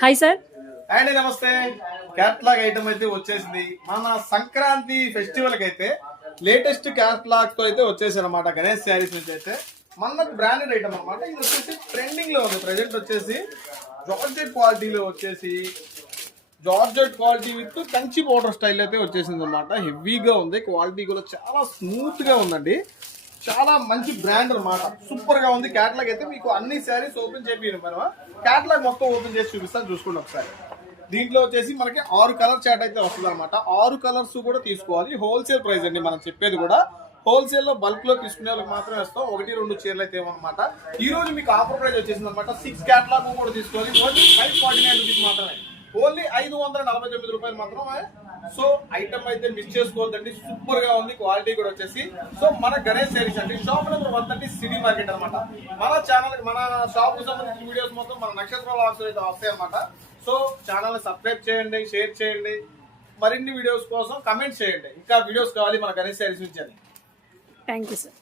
Hi sir అండి నమస్తే. Catalogue item అయితే వచ్చేసింది. మన సంక్రాంతి ఫెస్టివల్కి అయితే లేటెస్ట్ క్యాట్లాగ్తో అయితే వచ్చేసారు అనమాట గణేష్ శారీస్ నుంచి అయితే. మనకు బ్రాండెడ్ ఐటమ్ అనమాట ఇది వచ్చేసి ట్రెండింగ్లో ఉంది. ప్రెసెంట్ వచ్చేసి జార్జెట్ క్వాలిటీలో వచ్చేసి georgette quality with Kanchi border style అయితే వచ్చేసింది అనమాట హెవీగా ఉంది. క్వాలిటీ కూడా చాలా స్మూత్గా ఉందండి. చాలా మంచి బ్రాండ్ అనమాట సూపర్గా ఉంది. క్యాటలాగ్ అయితే మీకు అన్ని శారీస్ ఓపెన్ చేపిను మనం క్యాటలాగ్ మొత్తం ఓపెన్ చేసి చూపిస్తాను. చూసుకోండి ఒకసారి. దీంట్లో వచ్చేసి మనకి ఆరు కలర్ చాట్ అయితే వస్తుంది అనమాట ఆరు కలర్స్ కూడా తీసుకోవాలి. హోల్సేల్ ప్రైస్ అండి మనం చెప్పేది కూడా. హోల్సేల్లో బల్క్లో తీసుకునే వాళ్ళకి మాత్రమే ఇస్తాం ఒకటి రెండు చీరలు అయితే ఏమన్నమాట. ఈ రోజు మీకు ఆఫర్ ప్రైస్ వచ్చేసింది అనమాట సిక్స్ క్యాట్లాగ్ కూడా తీసుకోవాలి. ఫైవ్ ఫార్టీ నైన్ రూపీస్ మాత్రమే. ఓన్లీ ఐదు వందల నలభై తొమ్మిది రూపాయలు మాత్రమే. సో ఐటమ్ అయితే మిస్ చేసుకోవద్దండి. సూపర్గా ఉంది. క్వాలిటీ కూడా వచ్చేసి. సో మన గణేష్ శారీస్ అండి. Shop number one thirty city market అనమాట మన ఛానల్ మన షాప్కు సంబంధించిన వీడియోస్ మొత్తం మన నక్షత్ర లాగ్స్ అయితే వస్తాయి అనమాట సో ఛానల్ సబ్స్క్రైబ్ చేయండి షేర్ చేయండి. మరిన్ని వీడియోస్ కోసం కమెంట్ చేయండి. ఇంకా వీడియోస్ కావాలి మన గణేష్ శారీస్ నుంచి అని. Thank you sir